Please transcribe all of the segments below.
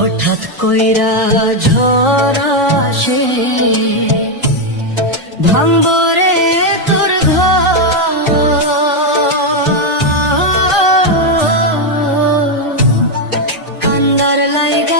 হঠাৎ কইরা ঝড় আসে ভাঙবরে তোর ঘর। লাইগা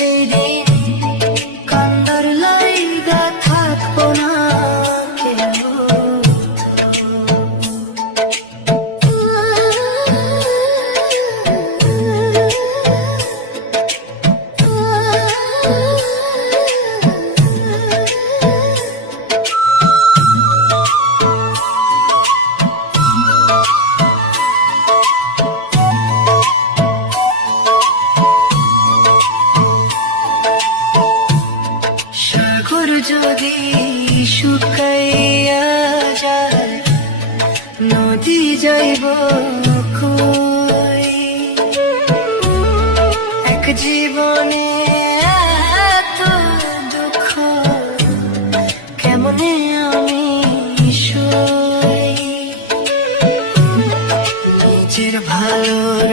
fading. যদি শুকাইয়া যায় নদী যাইব এক জীবনে এত দুঃখ কেমনে আমি নিজের ভালোর